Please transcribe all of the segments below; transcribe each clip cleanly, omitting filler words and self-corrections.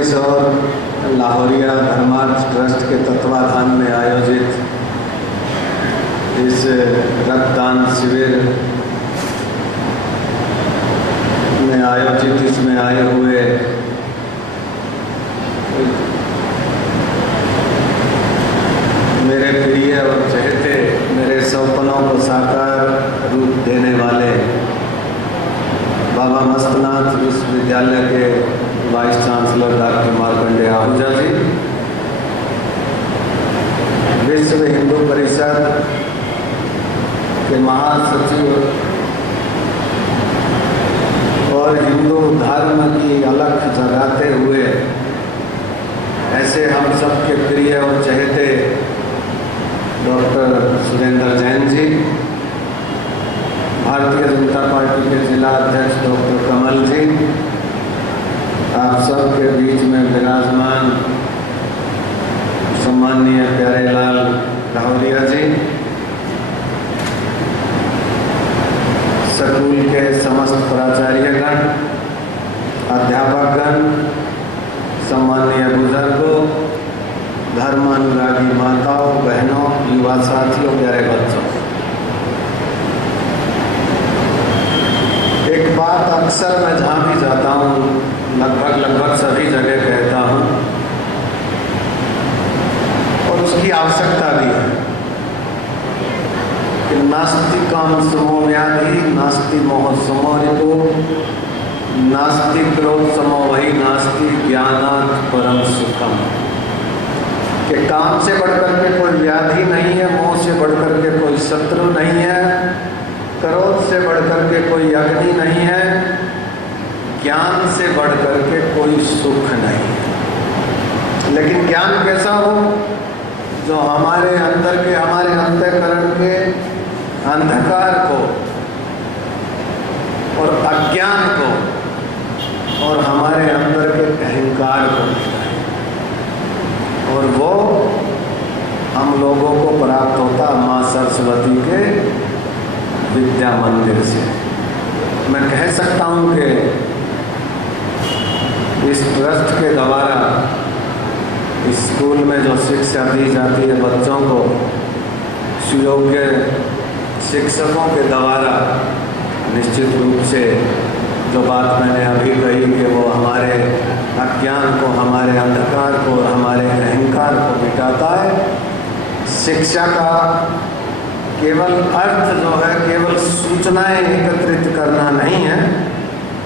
किशोर लाहौरिया धर्मार्थ ट्रस्ट के तत्वाधान में आयोजित इस रक्तदान शिविर में आयोजित इसमें आए हुए मेरे प्रिय और चहेते, मेरे सपनों को साकार रूप देने वाले बाबा मस्तनाथ विश्वविद्यालय के vice chancellor doctor Markandey Ahuja ji, Vishva Hindu परिषद के महासचिव और हिंदू धर्म की अलख जगाते हुए ऐसे हम सबके प्रिय और चहेते डॉक्टर सुरेंद्र जैन जी, भारतीय जनता पार्टी के जिला अध्यक्ष डॉक्टर कमल जी, आप सबके बीच में विराजमान सम्माननीय प्यारेलाल लाहौरिया जी, स्कूल के समस्त प्राचार्यगण, अध्यापकगण, सम्माननीय बुजुर्गों, धर्मानुरागी माताओं, बहनों, युवा साथियों, प्यारे बच्चों, एक बात अक्सर मैं जहाँ भी जाता हूँ, लगभग सभी जगह कहता हूँ और उसकी आवश्यकता भी है कि नास्ति काम समो व्याधि, नास्ति मोह समो रिपो, नास्ति क्रोध समो वही, नास्ति ज्ञानात् परम सुखम। कि काम से बढ़कर के कोई व्याधि नहीं है, मोह से बढ़कर के कोई शत्रु नहीं है, क्रोध से बढ़कर के कोई अग्नि नहीं है, ज्ञान से बढ़कर के कोई सुख नहीं है। लेकिन ज्ञान कैसा हो? जो हमारे अंदर के, हमारे अंतःकरण के अंधकार को और अज्ञान को और हमारे अंदर के अहंकार को मिटाए, और वो हम लोगों को प्राप्त होता माँ सरस्वती के विद्या मंदिर से। मैं कह सकता हूँ कि इस ट्रस्ट के द्वारा स्कूल में जो शिक्षा दी जाती है बच्चों को, सुयोग्य शिक्षकों के द्वारा निश्चित रूप से जो बात मैंने अभी कही कि वो हमारे अज्ञान को, हमारे अंधकार को और हमारे अहंकार को मिटाता है। शिक्षा का केवल अर्थ जो है केवल सूचनाएं एकत्रित करना नहीं है,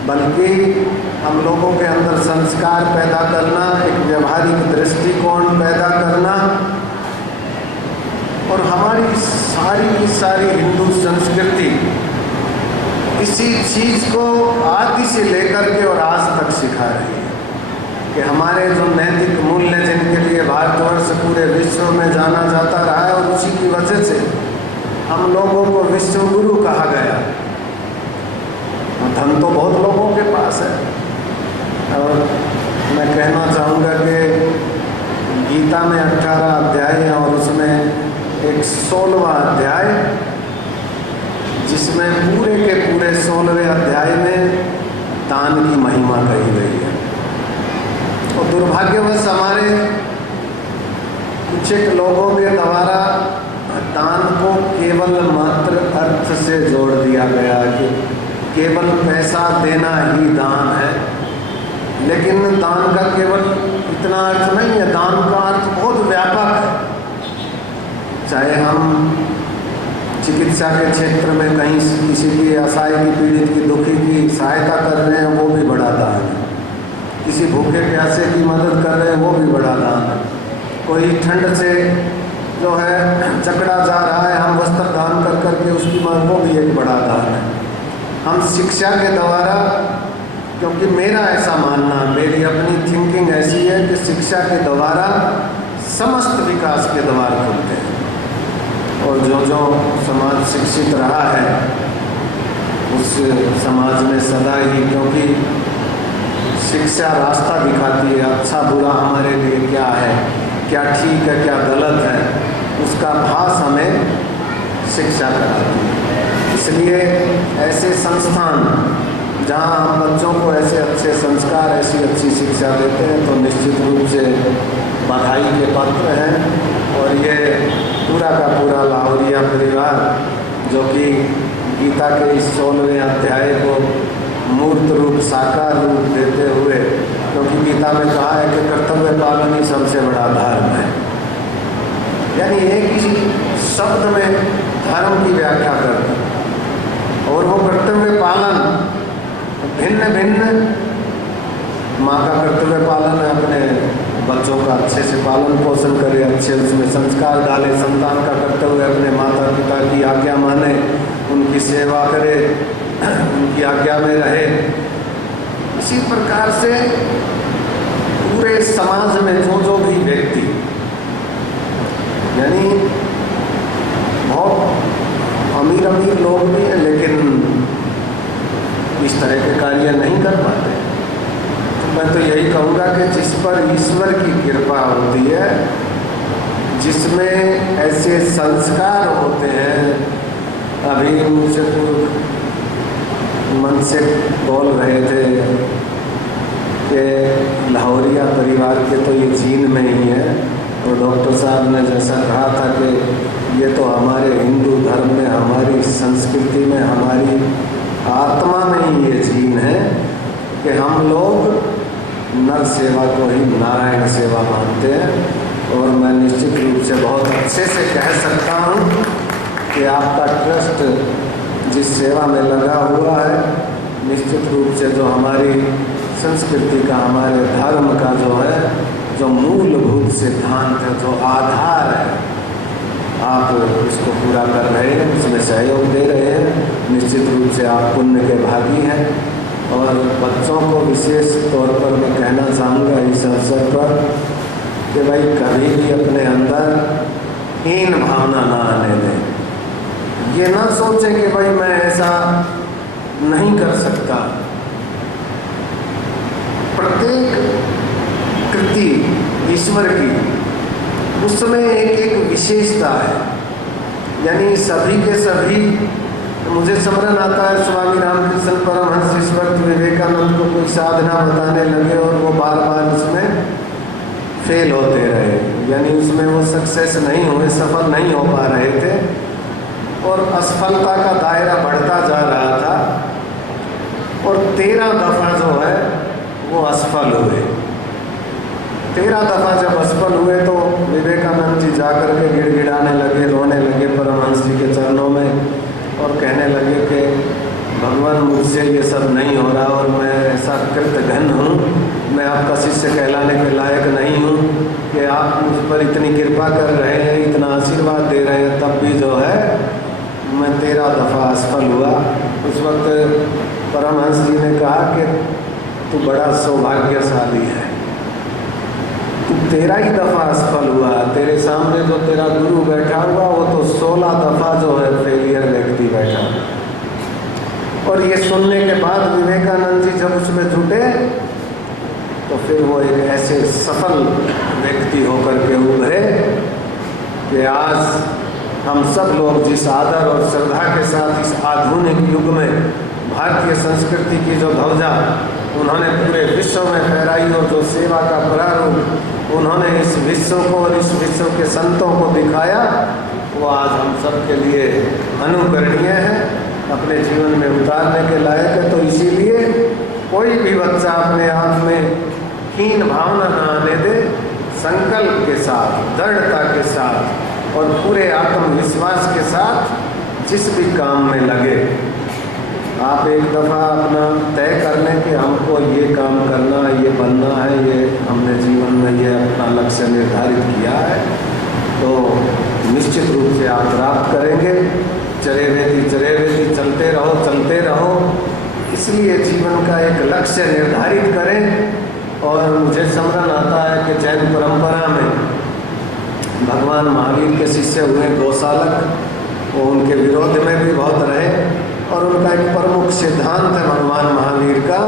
बल्कि हम लोगों के अंदर संस्कार पैदा करना, एक व्यवहारिक दृष्टिकोण पैदा करना, और हमारी सारी की सारी हिंदू संस्कृति इसी चीज को आदि से लेकर के और आज तक सिखा रही है कि हमारे जो नैतिक मूल्य जिनके लिए भारतवर्ष पूरे विश्व में जाना जाता रहा है, और उसी की वजह से हम लोगों को विश्व गुरु कहा गया। धन तो बहुत लोगों के पास है, और मैं कहना चाहूँगा कि गीता में 18 अध्याय हैं और उसमें एक 16वां अध्याय, जिसमें पूरे के पूरे 16वें अध्याय में दान की महिमा कही गई है। और दुर्भाग्यवश हमारे कुछ एक लोगों के द्वारा दान को केवल मात्र अर्थ से जोड़ दिया गया कि केवल पैसा देना ही दान है, लेकिन दान का केवल इतना अर्थ नहीं है। दान का अर्थ बहुत व्यापक है। चाहे हम चिकित्सा के क्षेत्र में कहीं किसी की असहाय की, पीड़ित की, दुखी की सहायता कर रहे हैं, वो भी बड़ा दान है। किसी भूखे प्यासे की मदद कर रहे हैं, वो भी बड़ा दान है। कोई ठंड से जो है जकड़ा जा रहा है, हम वस्त्र दान कर करके उसकी मदद, वो भी एक बड़ा दान है। हम शिक्षा के द्वारा, क्योंकि मेरा ऐसा मानना, मेरी अपनी थिंकिंग ऐसी है कि शिक्षा के द्वारा समस्त विकास के द्वार खुलते हैं, और जो समाज शिक्षित रहा है उस समाज में सदा ही, क्योंकि शिक्षा रास्ता दिखाती है, अच्छा बुरा हमारे लिए क्या है, क्या ठीक है, क्या गलत है, उसका भास हमें शिक्षा कराती है। इसलिए ऐसे संस्थान जहाँ हम बच्चों को ऐसे अच्छे संस्कार, ऐसी अच्छी शिक्षा देते हैं तो निश्चित रूप से बधाई के पात्र हैं। और ये पूरा का पूरा लाहौरिया परिवार जो कि गीता के इस 16वें अध्याय को मूर्त रूप साकार रूप देते हुए, क्योंकि गीता में कहा है कि कर्तव्य पालन ही सबसे बड़ा धर्म है, यानी एक ही शब्द में धर्म की व्याख्या करते हैं। और वो कर्तव्य पालन भिन्न भिन्न, माँ का कर्तव्य पालन है अपने बच्चों का अच्छे से पालन पोषण करे, अच्छे उसमें संस्कार डाले। संतान का कर्तव्य अपने माता पिता की आज्ञा माने, उनकी सेवा करे, उनकी आज्ञा में रहे। इसी प्रकार से पूरे समाज में जो भी व्यक्ति, यानी बहुत अमीर लोग भी हैं लेकिन इस तरह के कार्य नहीं कर पाते। तो मैं तो यही कहूँगा कि जिस पर ईश्वर की कृपा होती है, जिसमें ऐसे संस्कार होते हैं, अभी मुझसे मन से बोल रहे थे कि लाहौरिया परिवार के तो ये जीन में ही है, और डॉक्टर साहब ने जैसा कहा था कि ये तो हमारे हिंदू धर्म में, हमारी संस्कृति में, हमारी आत्मा में ही ये जीन है कि हम लोग नर सेवा को ही नारायण सेवा मानते हैं। और मैं निश्चित रूप से बहुत अच्छे से कह सकता हूँ कि आपका ट्रस्ट जिस सेवा में लगा हुआ है, निश्चित रूप से जो हमारी संस्कृति का, हमारे धर्म का जो है, जो मूलभूत सिद्धांत है, जो आधार है, आप उसको पूरा कर रहे हैं, उसमें सहयोग दे रहे हैं। निश्चित रूप से आप पुण्य के भागी हैं। और बच्चों को विशेष तौर पर मैं कहना चाहूँगा इस अवसर पर कि भाई कभी भी अपने अंदर हीन भावना ना आने दें। ये ना सोचें कि भाई मैं ऐसा नहीं कर सकता। प्रत्येक कृति ईश्वर की, उसमें एक विशेषता है, यानी सभी के सभी। मुझे स्मरण आता है स्वामी रामकृष्ण परमहंस इस वक्त विवेकानंद को कोई साधना बताने लगे और वो बार बार उसमें फेल होते रहे, यानी उसमें वो सक्सेस नहीं हुए, सफल नहीं हो पा रहे थे, और असफलता का दायरा बढ़ता जा रहा था। और 13 दफ़ा जो है वो असफल हुए। 13 दफ़ा जब असफल हुए तो विवेकानंद जी जाकर के गिड़गिड़ाने लगे, रोने लगे परमहंस जी के चरणों में, और कहने लगे कि भगवान मुझसे ये सब नहीं हो रहा, और मैं ऐसा कृतघ्न हूँ, मैं आपका शिष्य कहलाने के लायक नहीं हूँ कि आप मुझ पर इतनी कृपा कर रहे हैं, इतना आशीर्वाद दे रहे हैं, तब भी जो है मैं 13 दफ़ा असफल हुआ। उस वक्त परमहंस जी ने कहा कि तू बड़ा सौभाग्यशाली है, तू 13 ही दफ़ा असफल हुआ, तेरे सामने जो तेरा गुरु बैठा हुआ वो तो 16 दफ़ा जो है फेलियर व्यक्ति बैठा। और ये सुनने के बाद विवेकानंद जी जब उसमें जुटे तो फिर वो एक ऐसे सफल व्यक्ति होकर के उभरे कि आज हम सब लोग जिस आदर और श्रद्धा के साथ इस आधुनिक युग में भारतीय संस्कृति की जो ध्वजा उन्होंने पूरे विश्व में फहराई, और जो सेवा का प्रारूप उन्होंने इस विश्व को और इस विश्व के संतों को दिखाया, वो आज हम सब के लिए अनुकरणीय है, अपने जीवन में उतारने के लायक है। तो इसीलिए कोई भी बच्चा अपने आप में हीन भावना न आने दे, संकल्प के साथ, दृढ़ता के साथ और पूरे आत्मविश्वास के साथ जिस भी काम में लगे। आप एक दफ़ा अपना तय कर लें कि हमको ये काम करना, ये बनना है, ये हमने जीवन में ये अपना लक्ष्य निर्धारित किया है, तो निश्चित रूप से आप प्राप्त करेंगे। चले वेती चलते रहो। इसलिए जीवन का एक लक्ष्य निर्धारित करें। और मुझे स्मरण आता है कि जैन परंपरा में भगवान महावीर के शिष्य हुए गोसालक, वो उनके विरोध में भी बहुत रहे, और उनका एक प्रमुख सिद्धांत है भगवान महावीर का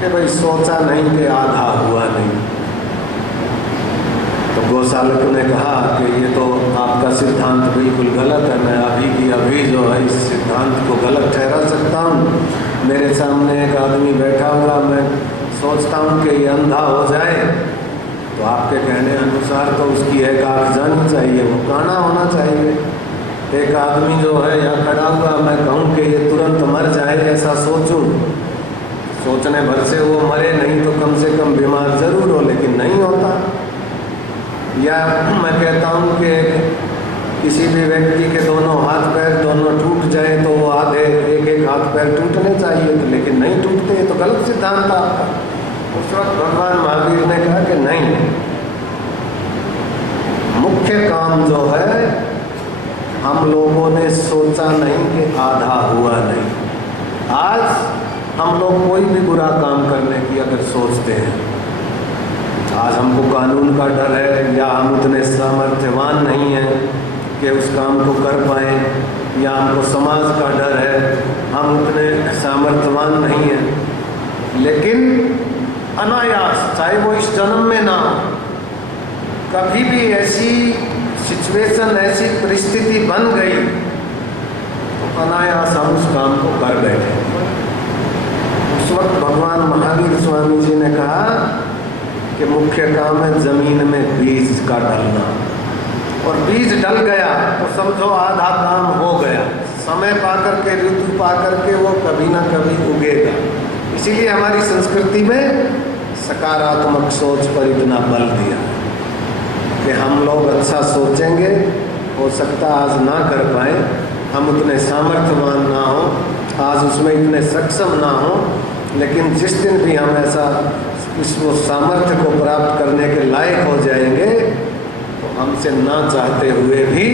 कि भाई सोचा नहीं कि आधा हुआ नहीं। तो गोसालक ने कहा कि ये तो आपका सिद्धांत बिल्कुल गलत है, मैं अभी की अभी जो है इस सिद्धांत को गलत ठहरा सकता हूँ। मेरे सामने एक आदमी बैठा हुआ, मैं सोचता हूँ कि ये अंधा हो जाए तो आपके कहने अनुसार तो उसकी एक आँख जानी चाहिए, वो काना होना चाहिए। एक आदमी जो है यहाँ खड़ा हुआ, मैं कहूँ कि ये तुरंत मर जाए, ऐसा सोचूं, सोचने भर से वो मरे नहीं तो कम से कम बीमार जरूर हो, लेकिन नहीं होता। या मैं कहता हूँ कि किसी भी व्यक्ति के दोनों हाथ पैर दोनों टूट जाए तो वो आधे एक एक हाथ पैर टूटने चाहिए, तो लेकिन नहीं टूटते, तो गलत सिद्धांत आपका। उस वक्त भगवान महावीर ने कहा कि नहीं, मुख्य काम जो है हम लोगों ने सोचा नहीं कि आधा हुआ नहीं। आज हम लोग कोई भी बुरा काम करने की अगर सोचते हैं, आज हमको कानून का डर है या हम उतने सामर्थ्यवान नहीं हैं कि उस काम को कर पाएँ, या हमको समाज का डर है, हम उतने सामर्थ्यवान नहीं हैं, लेकिन अनायास, चाहे वो इस जन्म में ना हो, कभी भी ऐसी सिचुएशन, ऐसी परिस्थिति बन गई तो अनायास हम उस काम को कर बैठे। उस वक्त भगवान महावीर स्वामी जी ने कहा कि मुख्य काम है जमीन में बीज का डलना, और बीज डल गया तो समझो आधा काम हो गया। समय पाकर के, ऋतु पाकर के वो कभी ना कभी उगेगा। इसीलिए हमारी संस्कृति में सकारात्मक सोच पर इतना बल दिया कि हम लोग अच्छा सोचेंगे, हो सकता आज ना कर पाए, हम उतने सामर्थ्यवान ना हो, आज उसमें इतने सक्षम ना हो, लेकिन जिस दिन भी हम ऐसा इस वो सामर्थ्य को प्राप्त करने के लायक हो जाएंगे तो हमसे ना चाहते हुए भी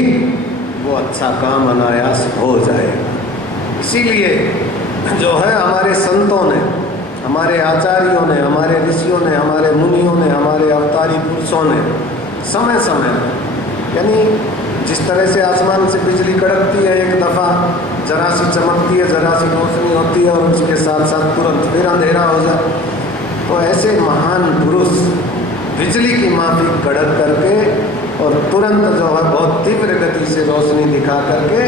वो अच्छा काम अनायास हो जाएगा। इसीलिए जो है हमारे संतों ने, हमारे आचार्यों ने, हमारे ऋषियों ने, हमारे मुनियों ने, हमारे अवतारी पुरुषों ने समय समय यानी जिस तरह से आसमान से बिजली कड़कती है, एक दफ़ा जरा सी चमकती है, जरा सी रोशनी होती है और उसके साथ साथ तुरंत फिर अंधेरा हो जाए, तो ऐसे महान पुरुष बिजली की माफिक कड़क करके और तुरंत जो है बहुत तीव्र गति से रोशनी दिखा करके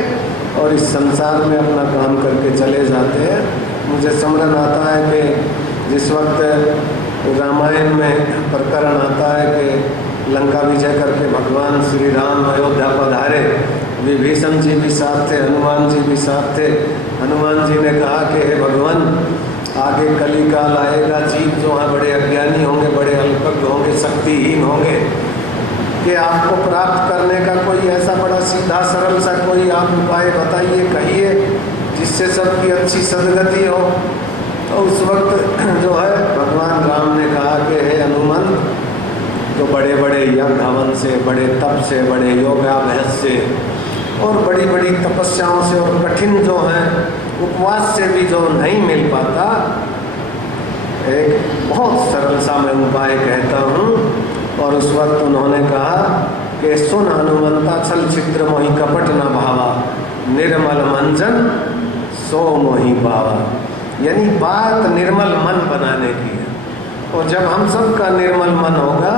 और इस संसार में अपना काम करके चले जाते हैं। मुझे स्मरण आता है कि जिस वक्त रामायण में प्रकरण आता है कि लंका विजय करके भगवान श्री राम अयोध्या पधारे, विभीषण जी भी साथ थे, हनुमान जी भी साथ थे। हनुमान जी ने कहा कि हे भगवान, आगे कलिकाल आएगा, जीव जो है बड़े अज्ञानी होंगे, बड़े अल्पज्ञ होंगे, शक्तिहीन होंगे, कि आपको प्राप्त करने का कोई ऐसा बड़ा सीधा सरल सा कोई आप उपाय बताइए, कहिए, जिससे सबकी अच्छी सदगति हो। तो उस वक्त जो है भगवान राम ने कहा कि हे हनुमान, तो बड़े बड़े यज्ञ हवन से, बड़े तप से, बड़े योगाभ्यास से और बड़ी बड़ी तपस्याओं से और कठिन जो है उपवास से भी जो नहीं मिल पाता, एक बहुत सरल सा मैं उपाय कहता हूँ। और उस वक्त उन्होंने कहा कि सुन हनुमंता, छल छिद्र मोहि कपट न भावा, निर्मल मंजन सो मोहि पावा। यानी बात निर्मल मन बनाने की है, और जब हम सब का निर्मल मन होगा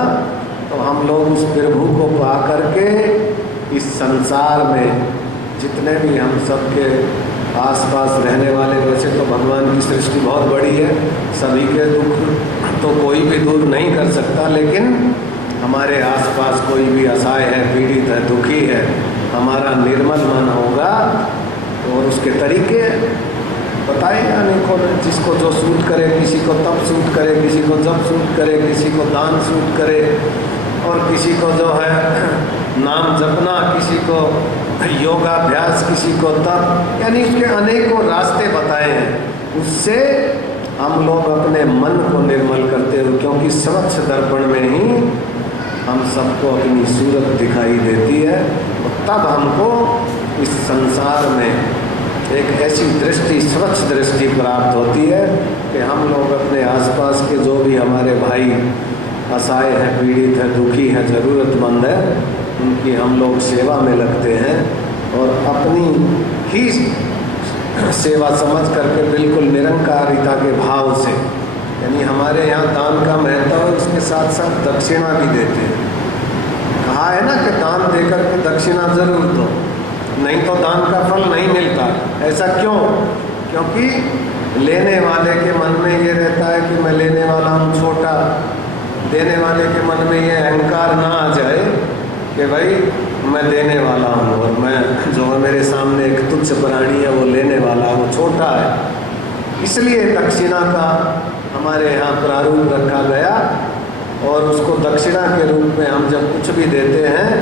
तो हम लोग उस प्रभु को पा करके इस संसार में जितने भी हम सबके आसपास रहने वाले, वैसे तो भगवान की सृष्टि बहुत बड़ी है, सभी के दुख तो कोई भी दूर नहीं कर सकता, लेकिन हमारे आसपास कोई भी असहाय है, पीड़ित है, दुखी है, हमारा निर्मल मन होगा और उसके तरीके बताए अनेकों, जिसको जो सूट करे, किसी को तब सूट करे, किसी को जब सूट करे, किसी को दान सूट करे, और किसी को जो है नाम जपना, किसी को योगाभ्यास, किसी को तप, यानी उसके अनेकों रास्ते बताए हैं। उससे हम लोग अपने मन को निर्मल करते हो, क्योंकि स्वच्छ दर्पण में ही हम सबको अपनी सूरत दिखाई देती है, और तब हमको इस संसार में एक ऐसी दृष्टि, स्वच्छ दृष्टि प्राप्त होती है कि हम लोग अपने आसपास के जो भी हमारे भाई असहाय हैं, पीड़ित है, दुखी है, ज़रूरतमंद है, उनकी हम लोग सेवा में लगते हैं और अपनी ही सेवा समझ करके बिल्कुल निरंकारिता के भाव से, यानी हमारे यहाँ दान का महत्व है, उसके साथ साथ दक्षिणा भी देते हैं। कहा है ना कि दान देकर के दक्षिणा जरूर दो, नहीं तो दान का फल नहीं मिलता। ऐसा क्यों? क्योंकि लेने वाले के मन में ये रहता है कि मैं लेने वाला हूँ, देने वाले के मन में ये अहंकार ना आ जाए कि भाई मैं देने वाला हूँ और मैं जो है मेरे सामने एक तुच्छ प्राणी है वो लेने वाला, वो छोटा है। इसलिए दक्षिणा का हमारे यहाँ प्रारूप रखा गया और उसको दक्षिणा के रूप में हम जब कुछ भी देते हैं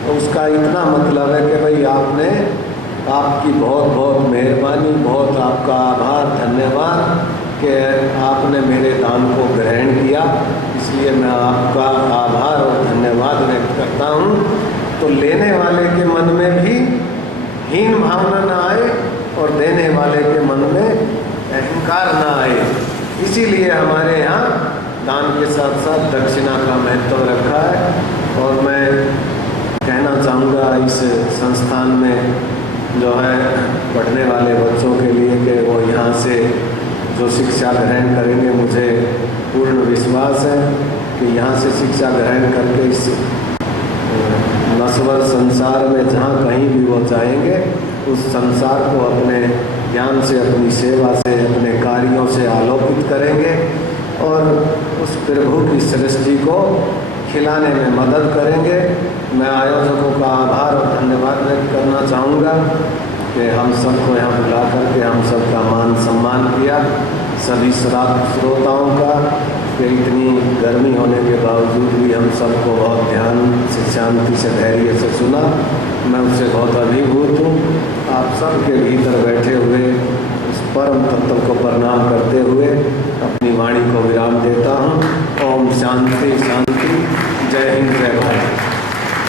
तो उसका इतना मतलब है कि भाई आपकी बहुत बहुत मेहरबानी, बहुत आपका आभार, धन्यवाद कि आपने मेरे दान को ग्रहण किया, इसलिए मैं आपका आभार और धन्यवाद व्यक्त करता हूँ। तो लेने वाले के मन में भी हीन भावना ना आए और देने वाले के मन में अहंकार ना आए। इसीलिए हमारे यहाँ दान के साथ साथ दक्षिणा का महत्व रखा है। और मैं कहना चाहूँगा इस संस्थान में जो है पढ़ने वाले बच्चों के लिए कि वो यहाँ से जो शिक्षा ग्रहण करेंगे, मुझे पूर्ण विश्वास है कि यहाँ से शिक्षा ग्रहण करके इस नश्वर संसार में जहाँ कहीं भी वो जाएंगे उस संसार को अपने ज्ञान से, अपनी सेवा से, अपने कार्यों से आलोकित करेंगे और उस प्रभु की सृष्टि को खिलाने में मदद करेंगे। मैं आयोजकों का आभार और धन्यवाद व्यक्त करना चाहूँगा कि हम सबको यहाँ बुला करके हम सबका मान सम्मान किया, सभी श्रोताओं का कि इतनी गर्मी होने के बावजूद भी हम सबको बहुत ध्यान से, शांति से, धैर्य से सुना। मैं उससे बहुत अभिभूत हूँ। आप सबके भीतर बैठे हुए उस परम तत्व को प्रणाम करते हुए अपनी वाणी को विराम देता हूँ। ओम शांति शांति। जय हिंद, जय भारत।